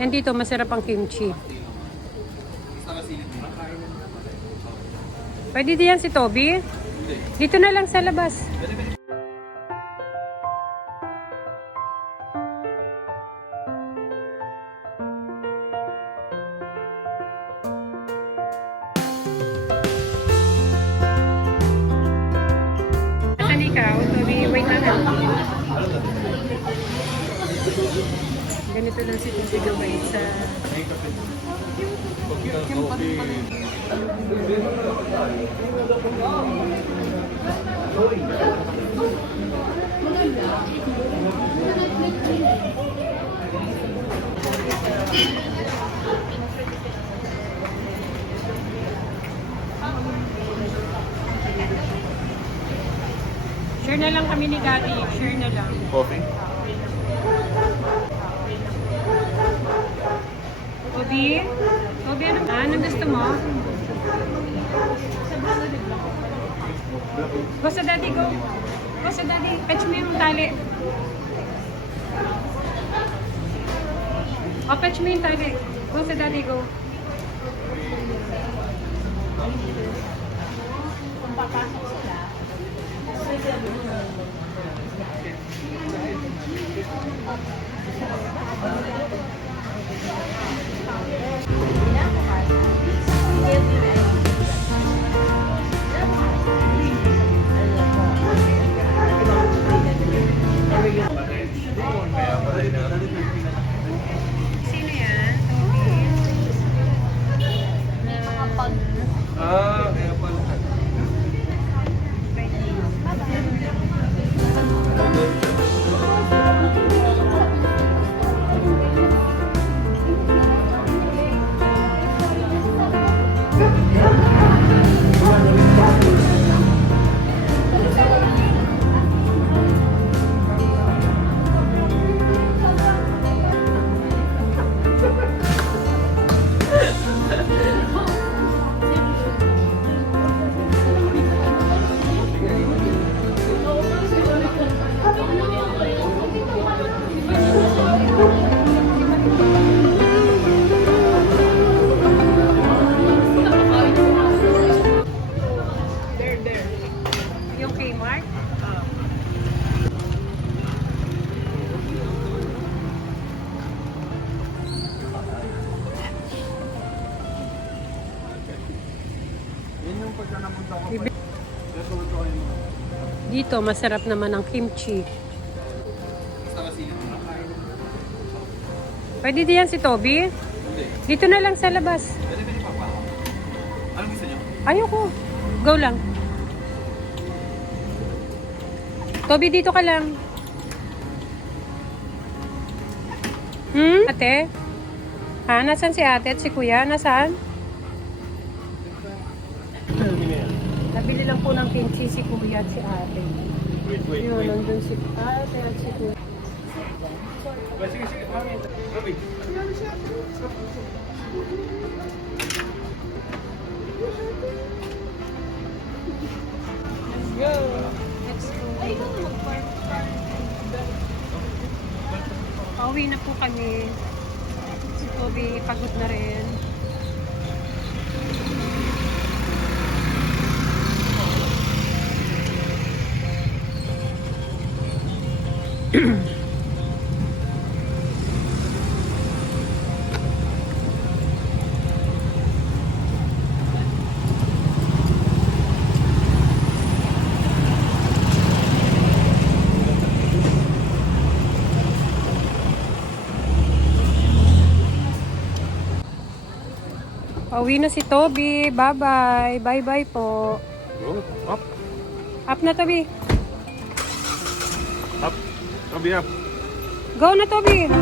Yan dito, masarap ang kimchi. Pwede diyan si Toby? Dito na lang sa labas. Asan ikaw, Toby? Wait na lang. Ganito lang si Toby gawin sa... Share na lang kami ni Daddy. Share na lang. Coffee? Toby? Toby, anong gusto mo? Go sa Daddy, go. Go sa Daddy. Fetch mo yung tali. O, fetch mo yung tali. Go sa Daddy, go. Kung papasok sila, sino yan? Toby? Kaya pala. Yung Kmart? Yan yung pagka napunta ko pa. Dito, masarap naman ang kimchi. Pwede diyan si Toby? Dito na lang sa labas. Anong gusto niyo? Ayoko. Go lang. Toby, dito ka lang. Ate? Ha? Nasaan si ate at si kuya? Nasaan? Nabili lang po ng kimchi si kuya at si ate. Wait. Yun, nandun si ate at si kuya. Sige. Mami. Let's go. Let's go. Pauwi na po kami. Si Toby, pagod na rin. Pauwi na si Toby. Bye-bye. Bye-bye po. Go. Up. Up na, Toby. Up. Toby, up. Go na, Toby.